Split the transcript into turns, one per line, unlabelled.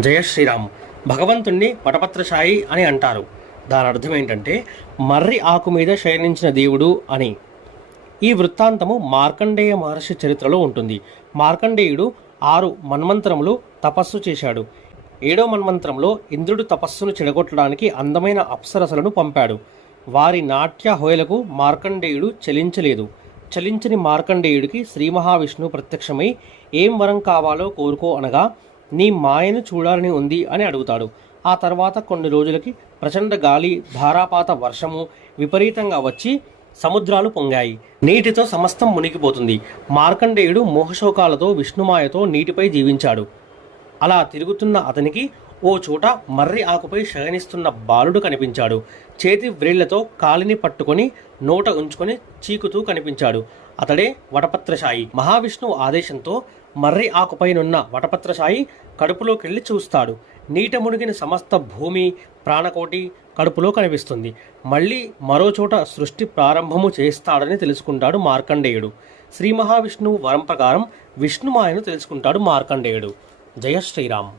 జయ శ్రీరామ్. భగవంతుణ్ణి వటపత్రశాయి అని అంటారు. దాని అర్థం ఏంటంటే మర్రి ఆకు మీద శయనించిన దేవుడు అని. ఈ వృత్తాంతము మార్కండేయ మహర్షి చరిత్రలో ఉంటుంది. మార్కండేయుడు ఆరు మన్వంతరములు తపస్సు చేశాడు. ఏడో మన్వంతరంలో ఇంద్రుడు తపస్సును చెడగొట్టడానికి అందమైన అప్సరసలను పంపాడు. వారి నాట్య హోయలకు మార్కండేయుడు చలించలేదు. చలించని మార్కండేయుడికి శ్రీ మహావిష్ణువు ప్రత్యక్షమై ఏం వరం కావాలో కోరుకో అనగా నీ మాయను చూడాలని ఉంది అని అడుగుతాడు. ఆ తర్వాత కొన్ని రోజులకి ప్రచండ గాలి ధారాపాత వర్షము విపరీతంగా వచ్చి సముద్రాలు పొంగాయి. నీటితో సమస్తం మునిగిపోతుంది. మార్కండేయుడు మోహశోకాలతో విష్ణుమాయతో నీటిపై జీవించాడు. అలా తిరుగుతున్న అతనికి ఓ చోట మర్రి ఆకుపై శయనిస్తున్న బాలుడు కనిపించాడు. చేతి వ్రేళ్ళతో కాలిని పట్టుకొని నోట ఉంచుకొని చీకుతూ కనిపించాడు. అతడే వటపత్రశాయి. మహావిష్ణువు ఆదేశంతో మర్రి ఆకుపైనున్న వటపత్రశాయి కడుపులోకెళ్ళి చూస్తాడు. నీట మునిగిన సమస్త భూమి ప్రాణకోటి కడుపులో కనిపిస్తుంది. మళ్ళీ మరోచోట సృష్టి ప్రారంభము చేస్తాడని తెలుసుకుంటాడు మార్కండేయుడు. శ్రీ మహావిష్ణువు వరం ప్రకారం విష్ణుమాయను తెలుసుకుంటాడు మార్కండేయుడు. జయ శ్రీరామ్.